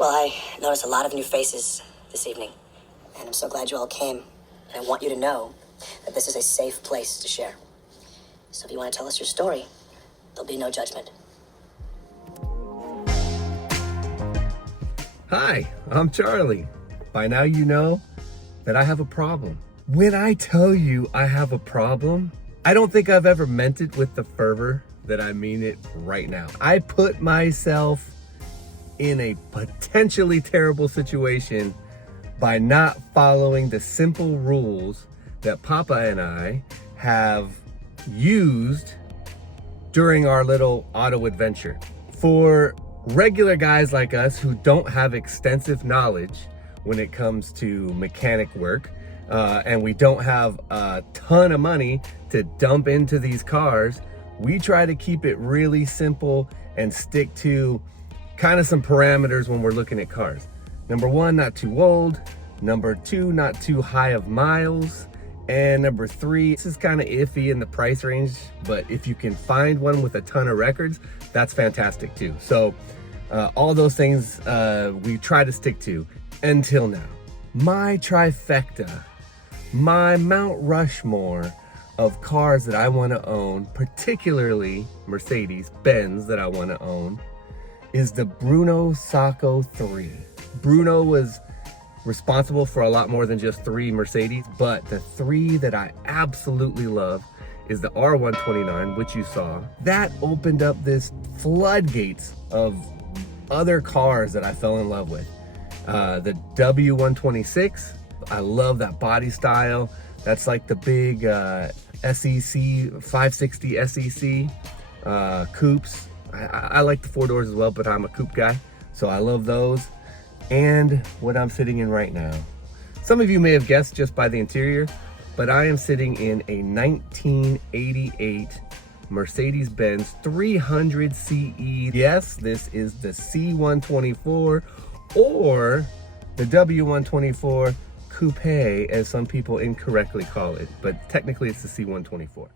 Well, I noticed a lot of new faces this evening, and I'm so glad you all came. And I want you to know that this is a safe place to share. So if you want to tell us your story, there'll be no judgment. Hi, I'm Charlie. By now you know that I have a problem. When I tell you I have a problem, I don't think I've ever meant it with the fervor that I mean it right now. I put myself in a potentially terrible situation by not following the simple rules that Papa and I have used during our little auto adventure. For regular guys like us who don't have extensive knowledge when it comes to mechanic work, and we don't have a ton of money to dump into these cars, we try to keep it really simple and stick to kind of some parameters when we're looking at cars. Number one, not too old. Number two, not too high of miles. And number three, this is kind of iffy in the price range, but if you can find one with a ton of records, that's fantastic too. So all those things we try to stick to until now. My trifecta, my Mount Rushmore of cars that I want to own, particularly Mercedes-Benz that I want to own, is the Bruno Sacco 3. Bruno was responsible for a lot more than just 3 Mercedes, but the 3 that I absolutely love is the R129, which you saw. That opened up this floodgates of other cars that I fell in love with. The W126, I love that body style. That's like the big SEC, 560 SEC coupes. I like the 4 doors as well, but I'm a coupe guy, so I love those. And what I'm sitting in right now. Some of you may have guessed just by the interior, but I am sitting in a 1988 Mercedes-Benz 300 CE. Yes, this is the C124 or the W124 Coupe, as some people incorrectly call it, but technically it's the C124.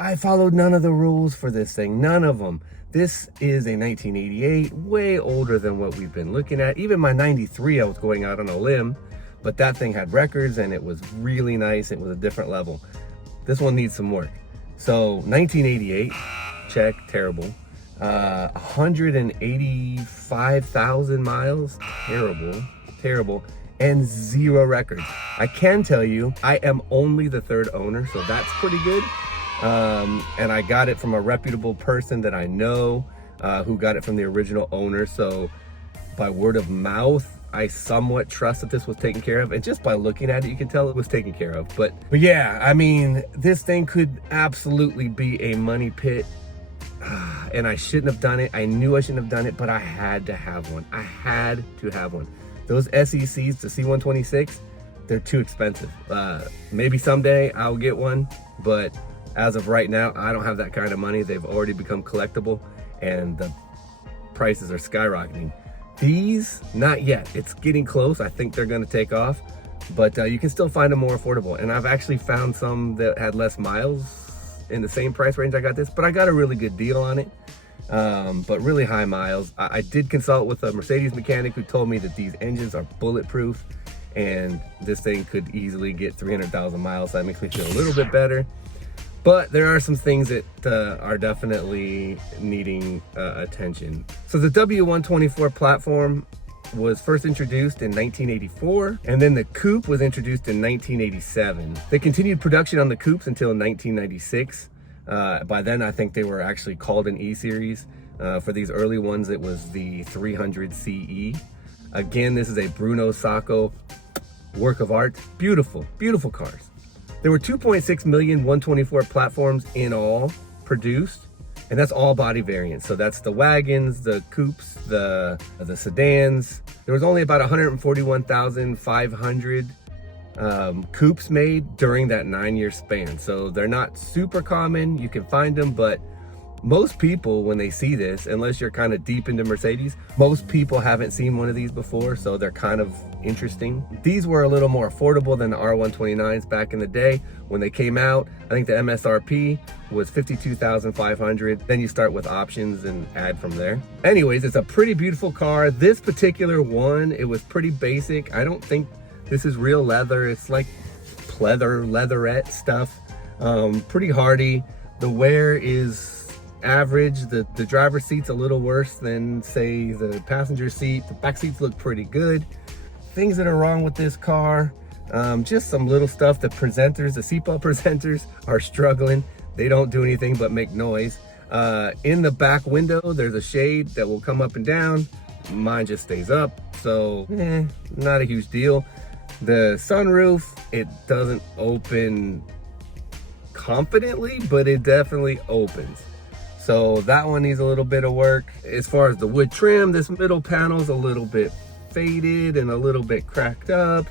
I followed none of the rules for this thing, none of them. This is a 1988, way older than what we've been looking at. Even my 93, I was going out on a limb, but But that thing had records and it was really nice. It was a different level. This one needs some work. So 1988, check, terrible. 185,000 miles, terrible, and 0 records. I can tell you, I am only the 3rd owner, so that's pretty good. And I got it from a reputable person that I know, who got it from the original owner. So by word of mouth, I somewhat trust that this was taken care of, and just by looking at it, you can tell it was taken care of. But yeah, I mean, this thing could absolutely be a money pit, and I shouldn't have done it. I knew I shouldn't have done it, but I had to have one. I had to have one. Those SECs, the C126, they're too expensive. Maybe someday I'll get one, but as of right now, I don't have that kind of money. They've already become collectible, and the prices are skyrocketing. These, not yet. It's getting close. I think they're going to take off, but you can still find them more affordable. And I've actually found some that had less miles in the same price range I got this, but I got a really good deal on it. But really high miles. I did consult with a Mercedes mechanic who told me that these engines are bulletproof, and this thing could easily get 300,000 miles. So that makes me feel a little bit better. But there are some things that are definitely needing attention. So the W124 platform was first introduced in 1984, and then the coupe was introduced in 1987. They continued production on the coupes until 1996. By then, I think they were actually called an E-Series. For these early ones, it was the 300 CE. Again, this is a Bruno Sacco work of art. Beautiful, beautiful cars. There were 2.6 million 124 platforms in all produced, and that's all body variants. So that's the wagons, the coupes, the sedans. There was only about 141,500 coupes made during that 9-year span. So they're not super common. You can find them, but most people, when they see this, unless you're kind of deep into Mercedes, most people haven't seen one of these before, so they're kind of interesting. These were a little more affordable than the R129s back in the day. When they came out, I think the MSRP was $52,500. Then you start with options and add from there. Anyways, it's a pretty beautiful car. This particular one, it was pretty basic. I don't think this is real leather. It's like leatherette stuff. Pretty hardy. The wear is average. The driver's seat's a little worse than, say, the passenger seat. The back seats look pretty good. Things that are wrong with this car, just some little stuff. The presenters, the seatbelt presenters are struggling. They don't do anything but make noise. In the back window, there's a shade that will come up and down. Mine just stays up, so not a huge deal. The sunroof, it doesn't open confidently, but it definitely opens. So that one needs a little bit of work. As far as the wood trim, this middle panel is a little bit faded and a little bit cracked up.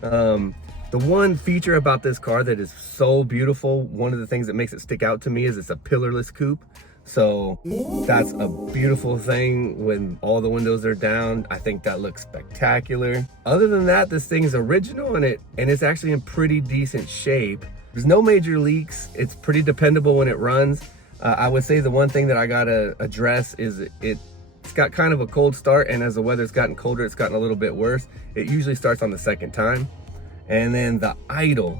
The one feature about this car that is so beautiful, one of the things that makes it stick out to me, is it's a pillarless coupe. So that's a beautiful thing when all the windows are down. I think that looks spectacular. Other than that, this thing is original, and it's actually in pretty decent shape. There's no major leaks. It's pretty dependable when it runs. I would say the one thing that I gotta address is it's got kind of a cold start, and as the weather's gotten colder, it's gotten a little bit worse. It usually starts on the second time. And then the idle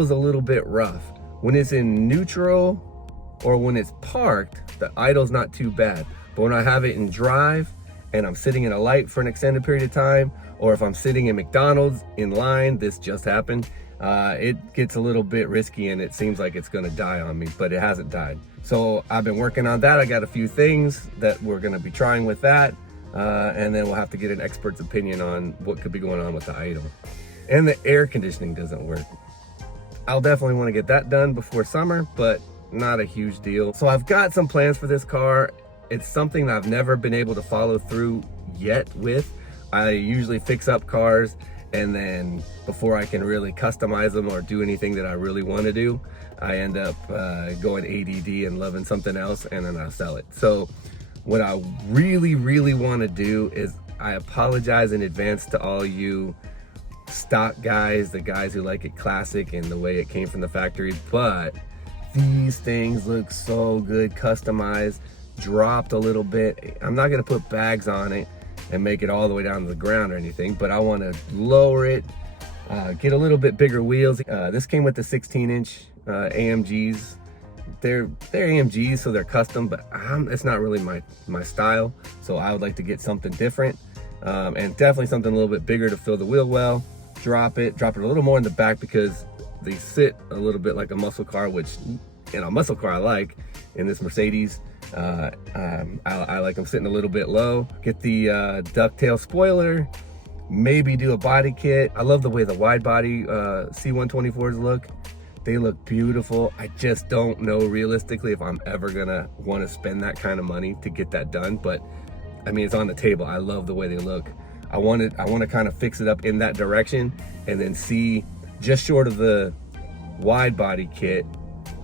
is a little bit rough. When it's in neutral or when it's parked, the idle's not too bad. But when I have it in drive and I'm sitting in a light for an extended period of time, or if I'm sitting in McDonald's in line, this just happened, it gets a little bit risky and it seems like it's gonna die on me, but it hasn't died. So I've been working on that. I got a few things that we're gonna be trying with that. And then we'll have to get an expert's opinion on what could be going on with the idle. And the air conditioning doesn't work. I'll definitely want to get that done before summer, but not a huge deal. So I've got some plans for this car. It's something that I've never been able to follow through yet with. I usually fix up cars, and then before I can really customize them or do anything that I really want to do, I end up going ADD and loving something else, and then I sell it. So what I really, really want to do is, I apologize in advance to all you stock guys, the guys who like it classic and the way it came from the factory, but these things look so good customized, dropped a little bit. I'm not gonna put bags on it. and make it all the way down to the ground or anything, but I want to lower it, get a little bit bigger wheels. This came with the 16-inch AMGs. They're AMGs, so they're custom, but it's not really my style. So I would like to get something different, and definitely something a little bit bigger to fill the wheel well. Drop it a little more in the back because they sit a little bit like a muscle car, which, you know, muscle car I like. In this Mercedes, I like them sitting a little bit low. Get the ducktail spoiler, maybe do a body kit. I love the way the wide body C124s look. They look beautiful. I just don't know realistically if I'm ever gonna want to spend that kind of money to get that done, but I mean, it's on the table. I love the way they look. I want to kind of fix it up in that direction, and then see just short of the wide body kit,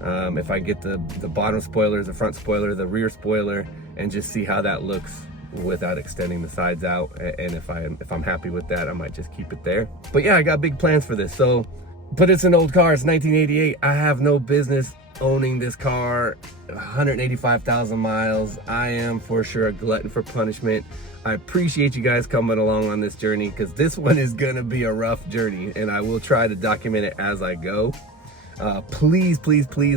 if I get the bottom spoilers, the front spoiler, the rear spoiler, and just see how that looks without extending the sides out. And if I'm happy with that, I might just keep it there. But yeah, I got big plans for this. So, but it's an old car. It's 1988. I have no business owning this car. 185,000 miles. I am for sure a glutton for punishment. I appreciate you guys coming along on this journey, because this one is gonna be a rough journey, and I will try to document it as I go. Please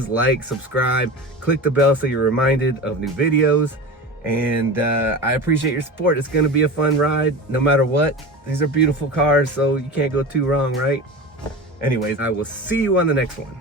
like, subscribe, click the bell so you're reminded of new videos, and I appreciate your support. It's gonna be a fun ride no matter what. These are beautiful cars, so you can't go too wrong, right? Anyways, I will see you on the next one.